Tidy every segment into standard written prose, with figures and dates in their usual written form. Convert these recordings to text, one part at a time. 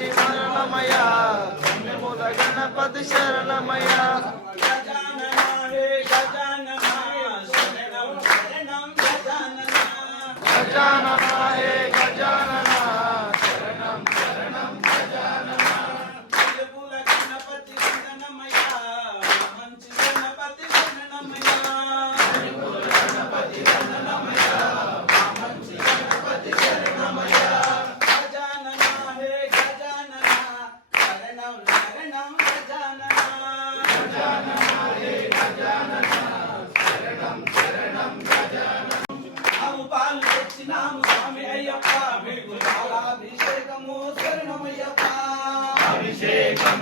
గణపతి శరణమయ్య పుణ్యముల గణపతి శరణమయ్య గజానన హే గజానన శరణం శరణం గజానన పూల గణపతి శరణమయ్య మంచి గణపతి శరణమయ్య గణపతి శరణమయ్య మంచి గణపతి శరణమయ్య గజానన హే గజానన శరణం శరణం గజానన గజానన హే గజానన శరణం శరణం గజానన ఆవు పాలు తెచ్చినాము స్వామి అయ్యప్ప మీకు పాలాభిషేకము శరణమయ్యప్ప అభిషేకం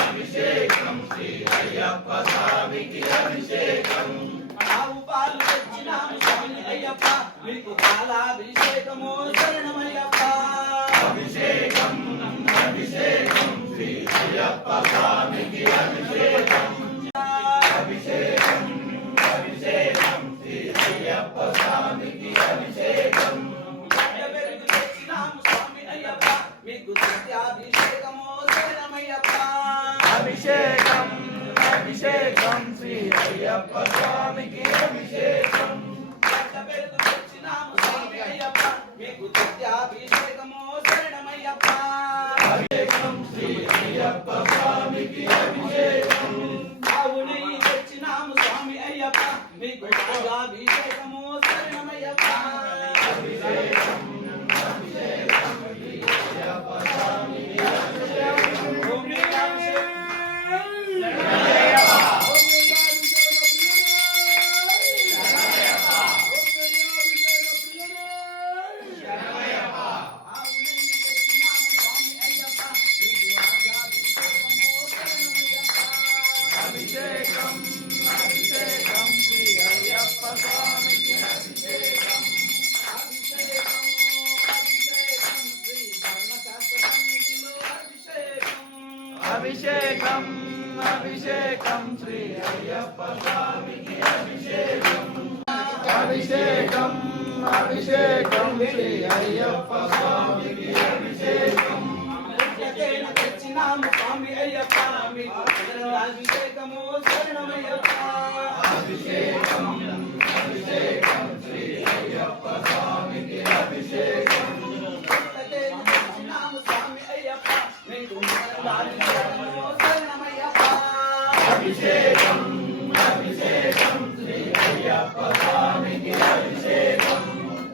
అభిషేకం శ్రీ అయ్యప్ప స్వామికి అభిషేకం ఆవు పాలు తెచ్చినాము స్వామి అయ్యప్ప మీకు పాలాభిషేకము శరణమయ్యప్ప అభిషేకం అభిషేకం శ్రీ అయ్యప్ప స్వామికి అభిషేకం అభిషేకం అభిషేకం శ్రీ అయ్యప్ప స్వామికి అభిషేకం పెరుగు తెచ్చినాము స్వామి అయ్యప్ప మీకు సత్యాభిషేకము శరణమయ్యప్ప అభిషేకం అభిషేకం శ్రీ అయ్యప్ప స్వామికి అభిషేకం పెరుగు తెచ్చినాము స్వామి అయ్యప్ప మీకు సత్యాభిషేకము శరణమయ్యప్ప అభిషేకం శ్రీ అయ్యప్ప స్వామికి అభిషేకం ఆవు నెయ్యి తెచ్చినాము స్వామి అయ్యప్ప మీకు రాగాభిషేకము శరణమయ్యప్ప అభిషేకం అభిషేకం శ్రీ అయ్యప్ప స్వామికి అభిషేకం ఓం నీలాభిషేకం ఆవు నెయ్యి తెచ్చినాము స్వామి అయ్యప్ప మీకు రాగాభిషేకము శరణమయ్యప్ప అభిషేకం అభిషేకం శ్రీ అయ్యప్ప స్వామికి అభిషేకం అభిషేకం అభిషేకం శ్రీ ధర్మశాస్త్ర సన్నిధిలో అభిషేకం అభిషేకం అభిషేకం శ్రీ అయ్యప్ప స్వామికి అభిషేకం అభిషేకం అభిషేకం శ్రీ అయ్యప్ప స్వామికి అభిషేకం పుట్లతేన తెచ్చినాము స్వామి అయ్యప్ప మీకు అభిషేకము శరణమయ్యప్ప అభిషేకం అభిషేకం శ్రీ అయ్యప్ప స్వామికి అభిషేకం పుట్లతేన తెచ్చినాము స్వామి అయ్యప్ప మీకు అభిషేకము శరణమయ్యప్ప అభిషేకం అభిషేకం శ్రీ అయ్యప్ప స్వామికి అభిషేకం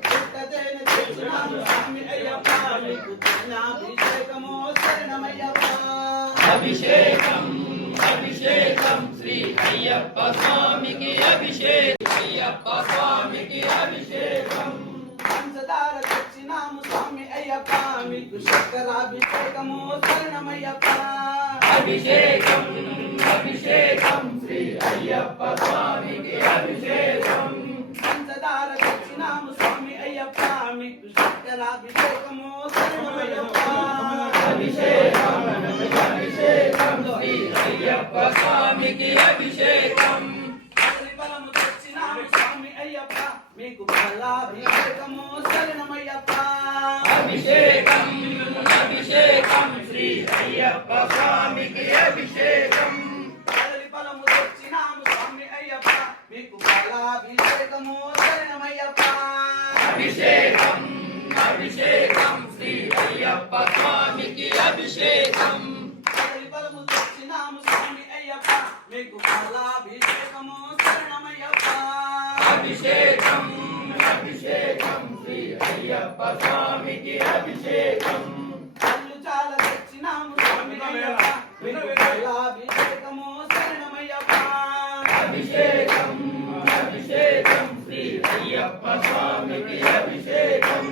పుట్లతేన తెచ్చినాము స్వామి అయ్యప్ప మీకు అభిషేకము శరణమయ్యప్ప అభిషేకం అభిషేకం శ్రీ అయ్యప్ప స్వామికి అభిషేకం అయ్యప్ప స్వామికి అభిషేకం పంచదార తెచ్చినాము స్వామి అయ్యప్ప మీకు చక్కెరాభిషేకము శరణమయ్యప్ప అభిషేకం అభిషేకం శ్రీ అయ్యప్ప స్వామికి అభిషేకం పంచదార తెచ్చినాము స్వామి అయ్యప్ప మీకు చక్కెరాభిషేకము శరణమయ్యప్ప అభిషేకం అభిషేకం శ్రీ అయ్యప్ప స్వామికి అభిషేకం కదలి ఫలము తెచ్చినాము స్వామి అయ్యప్ప మీకు ఫలాభిషేకము శరణమయ్యప్ప అభిషేకం అభిషేకం శ్రీ అయ్యప్ప స్వామికి అభిషేకం కదలి ఫలము తెచ్చినాము స్వామి అయ్యప్ప మీకు ఫలాభిషేకము శరణమయ్యప్ప అభిషేకం అభిషేకం శ్రీ అయ్యప్ప స్వామికి అభిషేకం కదలి ఫలము తెచ్చినాము స్వామి అయ్యప్ప మీకు ఫలాభిషేకము శరణమయ్యప్ప అభిషేకం అభిషేకం శ్రీ అయ్యప్ప స్వామికి అభిషేకం కళ్ళు చాలా తెచ్చినాము స్వామి అయ్యప్ప మీకు ఫలాభిషేకము శరణమయ్యప్ప అభిషేకం అభిషేకం శ్రీ అయ్యప్ప స్వామికి అభిషేకం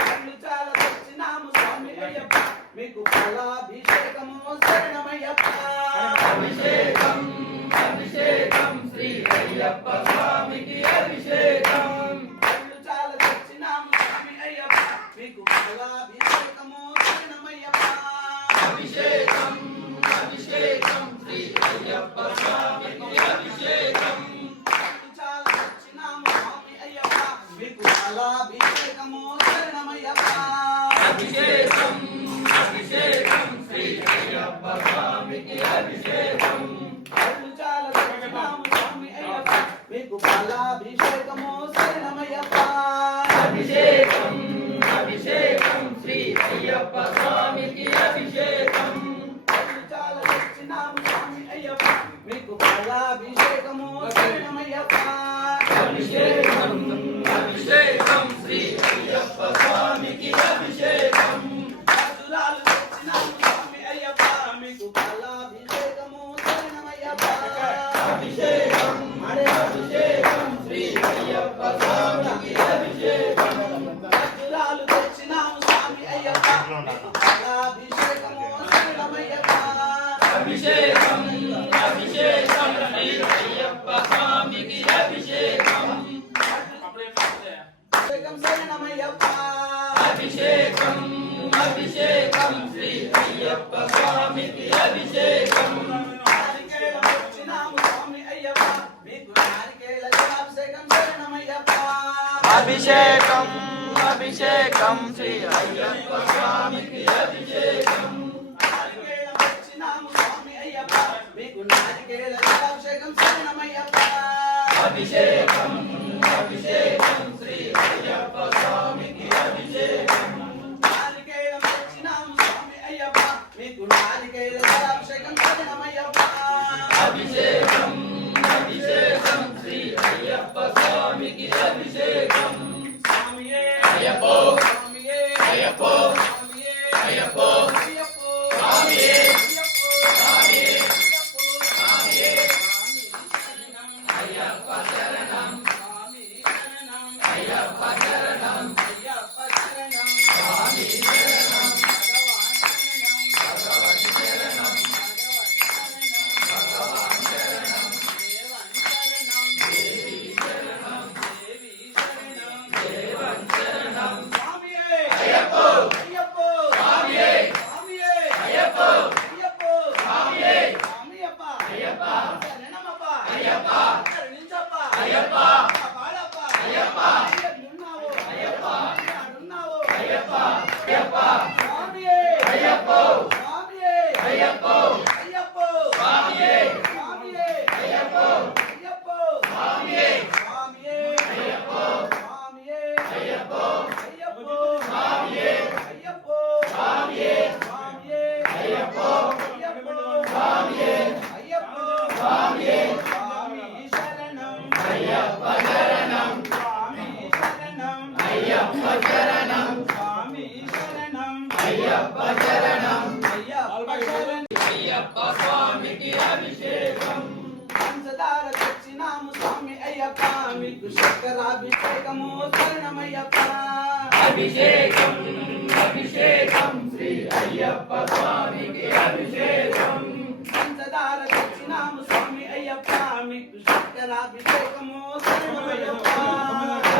కళ్ళు చాలా తెచ్చినాము స్వామి అయ్యప్ప మీకు ఫలాభిషేకము శరణమయ్యప్ప అభిషేకం అభిషేకం శ్రీ అయ్యప్ప స్వామికి అభిషేకం కళ్ళు చాలా తెచ్చినాము స్వామి అయ్యప్ప మీకు ఫలాభిషేకము పాలాభిషేకము శరణమయ్యప్ప అభిషేకం అభిషేకం శ్రీ అయ్యప్ప స్వామికి అభిషేకం కళ్ళు చాలా తెచ్చినాము స్వామి అయ్యప్ప మీకు పాలాభిషేకము శరణమయ్యప్ప అభిషేకం అభిషేకం శ్రీ అయ్యప్ప స్వామికి అభిషేకం ఖర్జూరాలు తెచ్చినాము స్వామి అయ్యప్ప మీకు పాలాభిషేకము శరణమయ్యప్ప అభిషేకం అభిషేకం శ్రీ అయ్యప్ప స్వామికి అభిషేకం ఖర్జూరాలు తెచ్చినాము స్వామి అయ్యప్ప మీకు పాలాభిషేకము శరణమయ్యప్ప అభిషేకం అభిషేకం శ్రీ అయ్యప్ప స్వామికి అభిషేకం అభిషేకం శరణమయ్యప్ప అభిషేకం అభిషేకం శ్రీ అయ్యప్ప స్వామికి అభిషేకం నారికేళం తెచ్చినాము స్వామి అయ్యప్ప మీకు నారికేళ జలాభిషేకం శరణమయ్యప్ప అభిషేకం అభిషేకం శ్రీ అయ్యప్ప స్వామికి అభిషేకం నారికేళం తెచ్చినాము స్వామి అయ్యప్ప మీకు నారికేళ జలాభిషేకం శరణమయ్యప్ప అభిషేకం అభిషేకం శ్రీ అయ్యప్ప స్వామికి అభిషేకం నారికేళం తెచ్చినాము స్వామి అయ్యప్ప మీకు నారికేళ జలాభిషేకం శరణమయ్యప్ప అభిషేకం అభిషేకం శ్రీ అయ్యప్ప స్వామికి అభిషేకం స్వామియే అయ్యప్పో స్వామియే అయ్యప్పో స్వామియే అయ్యప్పో అయ్యప్పో స్వామియే అయ్యప్పో స్వామియే అయ్యప్పో స్వామియే అయ్యప్ప శరణం స్వామి శరణం అయ్యప్ప శరణం అయ్యప్ప శరణం స్వామి శరణం భగవాన్ శరణం భగవతి శరణం భగవతి శరణం భగవాన్ శరణం దేవన్ శరణం దేవి శరణం దేవి శరణం దేవన్ శరణం స్వామియే అయ్యప్పో అయ్యప్పో స్వామియే స్వామియే అయ్యప్పో అయ్యప్పో స్వామియే స్వామియప్ప అయ్యప్ప శరణమప్ప అయ్యప్ప కరుణించప్ప అయ్యప్ప కాపాడప్ప అయ్యప్ప ఎక్కడున్నావు అయ్యప్ప ఎక్కడున్నావు అయ్యప్ప అయ్యప్ప స్వామియే అయ్యప్పో స్వామియే అయ్యప్పో అయ్యప్పో స్వామియే స్వామియే అయ్యప్పో అయ్యప్పో స్వామియే స్వామియే అయ్యప్పో స్వామియే అయ్యప్పో అయ్యప్పో స్వామియే అయ్యప్పో స్వామియే స్వామియే అయ్యప్పో అయ్యప్పో స్వామియే అయ్యప్పో స్వామియే స్వామి శరణం అయ్యప్ప శరణం స్వామి శరణం అయ్యప్ప శరణం స్వామి శరణం అయ్యప్ప శరణం అయ్యప్ప శరణం అయ్యప్ప స్వామికి అభిషేకం పంచదార తెచ్చినాము స్వామి అయ్యప్ప మీకు చక్కెరాభిషేకము శరణమయ్యప్ప అభిషేకం అభిషేకం శ్రీ అయ్యప్ప స్వామికి అభిషేకం పంచదార తెచ్చినాము స్వామి అయ్యప్ప మీకు చక్కెరాభిషేకము శరణమయ్యప్ప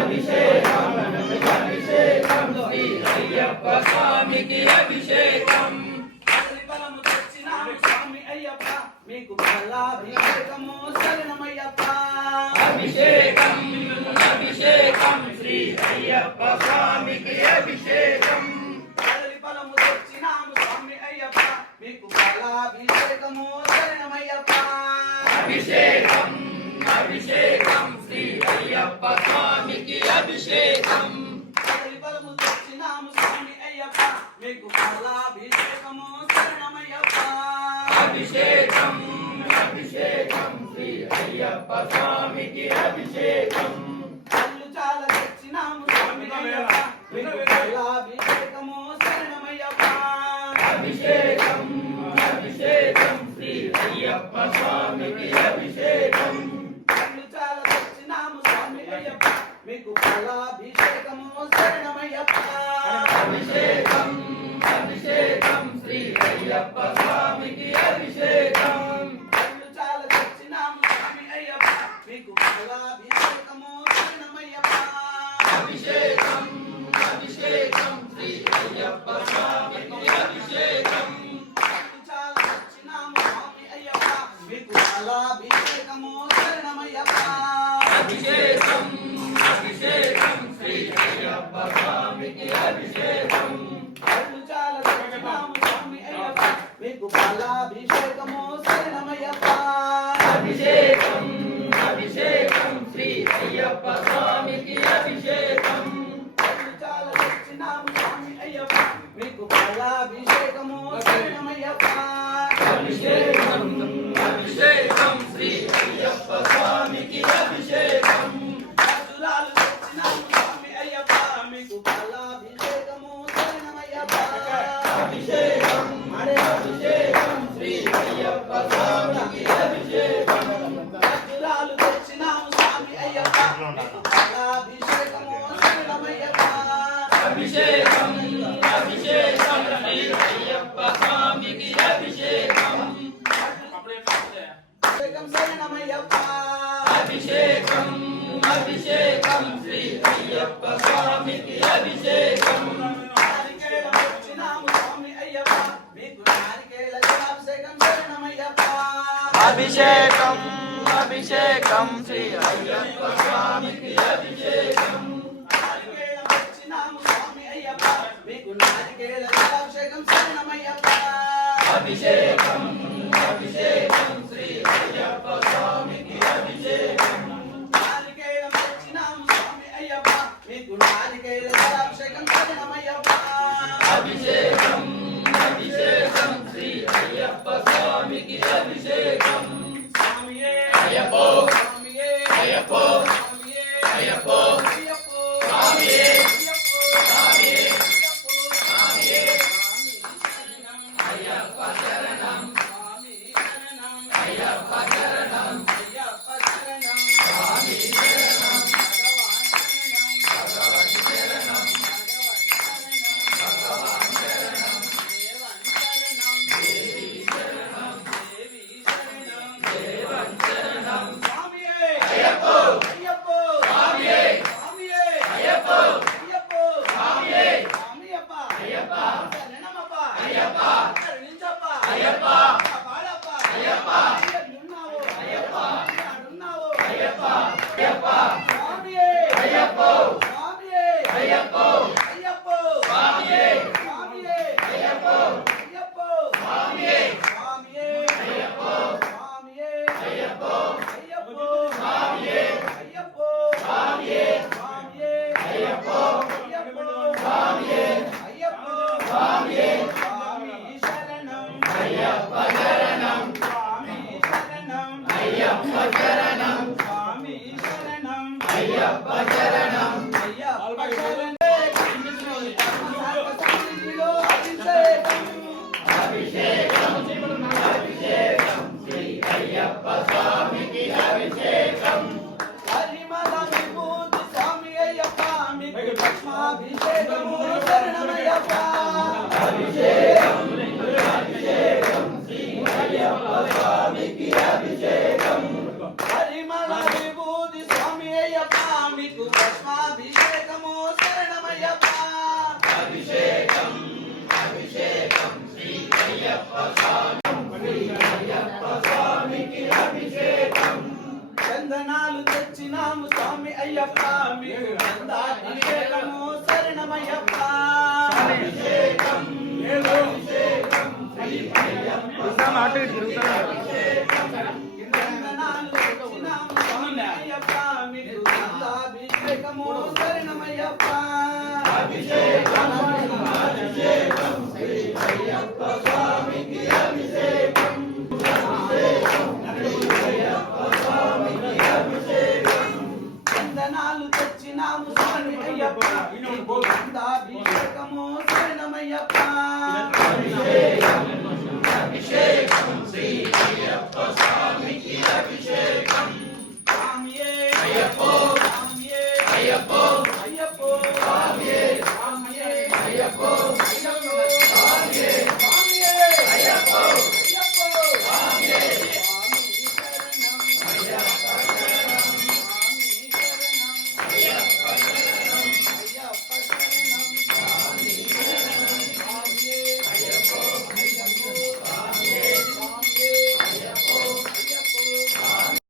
అభిషేకం అభిషేకం శ్రీ అయ్యప్ప స్వామికి అభిషేకం కదలి బలము తెచ్చినాము స్వామి అయ్యప్ప మీకు బలాభిషేకము శరణమయ్యప్ప అభిషేకం అభిషేకం శ్రీ అయ్యప్ప స్వామికి అభిషేకం కదలి బలము తెచ్చినాము స్వామి అయ్యప్ప మీకు బలాభిషేకము శరణమయ్యప్ప అభిషేకం అభిషేకం శ్రీ అయ్యప్ప స్వామికి అభిషేకం కదలి బలము తెచ్చినాము స్వామి అయ్యప్ప మీకు బలాభిషేకము శరణమయ్యప్ప అభిషేకం అభిషేకం శ్రీ అయ్యప్ప స్వామికి అభిషేకం కళ్ళు చాలా తెచ్చినాము స్వామి అయ్యప్ప మీకు బలాభిషేకము శరణమయ్యప్ప అభిషేకం అభిషేకం శ్రీ అయ్యప్ప స్వామికి అభిషేకం కళ్ళు చాలా తెచ్చినాము స్వామి అయ్యప్ప మీకు బలాభిషేకము శరణమయ్యప్ప అభిషేకం అభిషేకం శ్రీ అయ్యప్ప స్వామికి అభిషేకం కళ్ళు చాలా తెచ్చినాము స్వామి అయ్యప్ప మీకు బలాభిషేకము శరణమయ్యప్ప అభిషేకం అభిషేకం శ్రీ అయ్యప్ప స్వామికి అభిషేకం కళ్ళు చాలా తెచ్చినాము స్వామి అయ్యప్ప మీకు బలాభిషేకము శరణమయ్యప్ప అభిషేకం అభిషేకం శ్రీ అయ్యప్ప స్వామికి అభిషేకం కళ్ళు చాలా తెచ్చినాము స్వామి అయ్యప్ప మీకు బలాభిషేకము శరణమయ్యప్ప అభిషేకం అభిషేకం శ్రీ అయ్యప్ప స్వామికి అభిషేకం చాలా తెచ్చినాము స్వామి అయ్యప్ప మీకు పాలాభిషేకము శరణమయ్యప్ప అభిషేకం అభిషేకం శ్రీ అయ్యప్ప స్వామికి అభిషేకం రాజులాలు తెచ్చినాము స్వామి అయ్యప్ప మీకు పాలాభిషేకము శరణమయ్యప్ప అభిషేకం అభిషేకం శ్రీ అయ్యప్ప స్వామికి అభిషేకం రాజులాలు తెచ్చినాము స్వామి అయ్యప్ప మీకు పాలాభిషేకము శరణమయ్యప్ప అభిషేకం అభిషేకం శ్రీ అయ్యప్ప స్వామికి అభిషేకం అభిషేకం శరణమయ్యప్ప అభిషేకం అభిషేకం శ్రీ అయ్యప్ప స్వామికి అభిషేకం నారికేళం తెచ్చినాము స్వామి అయ్యప్ప మీకు నారికేళ జలాభిషేకం శరణమయ్యప్ప అభిషేకం అభిషేకం శ్రీ అయ్యప్ప స్వామికి అభిషేకం నారికేళం తెచ్చినాము స్వామి అయ్యప్ప మీకు నారికేళ జలాభిషేకం శరణమయ్యప్ప అభిషేకం అభిషేకం శ్రీ అయ్యప్ప స్వామికి అభిషేకం నారికేళం తెచ్చినాము స్వామి అయ్యప్ప మీకు నారికేళ జలాభిషేకం శరణమయ్యప్ప అభిషేకం అభిషేకం శ్రీ అయ్యప్ప స్వామికి అభిషేకం స్వామియే అయ్యప్పో స్వామియే అయ్యప్పో స్వామియే అయ్యప్పో అయ్యప్పో స్వామియే అయ్యప్పో స్వామియే అయ్యప్పో స్వామియే అయ్యప్ప శరణం స్వామి శరణం అయ్యప్ప శరణం అయ్యప్ప శరణం స్వామి శరణం భగవాన్ శరణం భగవతి శరణం భగవతి శరణం భగవాన్ శరణం దేవన్ శరణం దేవి శరణం దేవి శరణం దేవన్ శరణం స్వామియే అయ్యప్పో అయ్యప్పో స్వామియే స్వామియే అయ్యప్పో అయ్యప్పో స్వామియే స్వామియప్ప అయ్యప్ప శరణమప్ప అయ్యప్ప కరుణించప్ప అయ్యప్ప కాపాడప్ప అయ్యప్ప ఎన్నున్నావు అయ్యప్ప ఎన్నున్నావు అయ్యప్ప అయ్యప్ప స్వామియే అయ్యప్పో స్వామియే అయ్యప్పో అయ్యప్పో స్వామియే స్వామియే అయ్యప్పో అయ్యప్పో స్వామియే స్వామియే అయ్యప్పో స్వామియే అయ్యప్పో అయ్యప్పో స్వామియే అయ్యప్పో స్వామియే స్వామియే అయ్యప్పో అయ్యప్పో స్వామియే అయ్యప్పో స్వామియే స్వామి శరణం అయ్యప్ప శరణం స్వామి శరణం అయ్యప్ప శరణం స్వామి శరణం అయ్యప్ప శరణం అయ్యప్ప శరణం అభిషేకం అభిషేకం అభిషేకం శ్రీ అయ్యప్ప స్వామికి అభిషేకం పరిమళ విభూతి స్వామి అయ్యప్ప మీకు భస్మాభిషేకము శరణమయ్యప్ప అభిషేకం అభిషేకం శ్రీ అయ్యప్ప స్వామికి అభిషేకం పరిమళ విభూతి స్వామి అయ్యప్ప మీకు భస్మాభిషేకము శరణమయ్యప్ప అభిషేకం అభిషేకం శ్రీ అయ్యప్ప స్వామికి అభిషేకం చందనాలు తెచ్చినాము స్వామి అయ్యప్ప మీకు గంధాభిషేకము శరణమయ్యప్ప అభిషేకం అభిషేకం శ్రీ అయ్యప్ప చందనాలు తెచ్చినాము స్వామి అయ్యప్ప మీకు గంధాభిషేకము శరణమయ్యప్ప అభిషేకం అభిషేకం శ్రీ అయ్యప్ప స్వామికి అభిషేకం చందనాలు తెచ్చినాము స్వామి అయ్యప్ప మీకు గంధాభిషేకము